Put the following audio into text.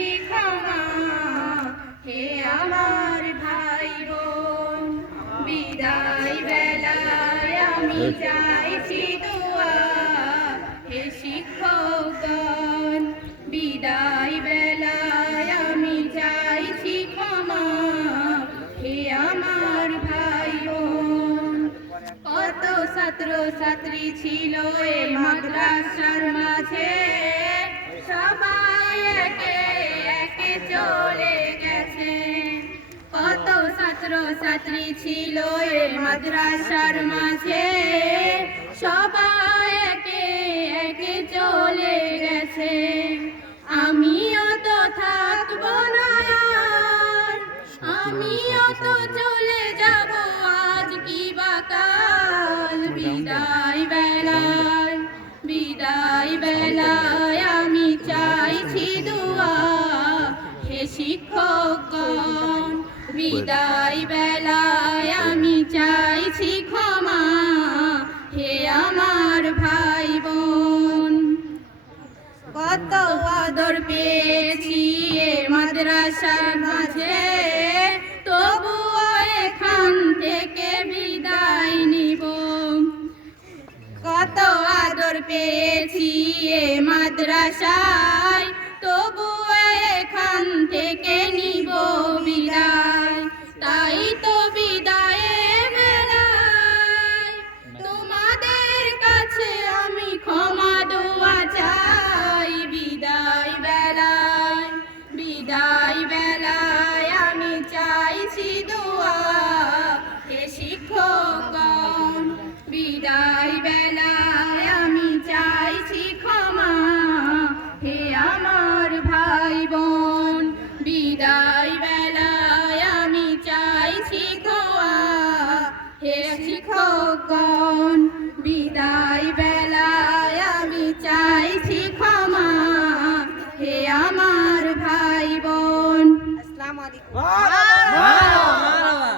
চাইছি ক্ষমা হে আমার ভাই বোন বিদায় বেলায় আমি চাইছি দোয়া, হে শিক্ষকগণ, বিদায় বেলায় আমি চাইছি ক্ষমা, হে আমার ভাই বোন কত ছাত্র ছাত্রী ছিল এ মাদ্রাসার মাঝে? ছাত্র ছিল এ মাদ্রাসার মাঝে। সবাই একে একে চলে গেছে। আমিও তো থাকব না আমিও তো চলে যাব আজ কি বা কাল। বিদায়। শিক্ষকগণ, বিদায় বেলায় আমি চাইছি ক্ষমা। হে আমার ভাই বোন কত আদর পেয়েছি এ মাদ্রাসার মাঝে। তবুও এখান থেকে বিদায় নিব। কত আদর পেয়েছি এ মাদ্রাসায়। মানবা মানবা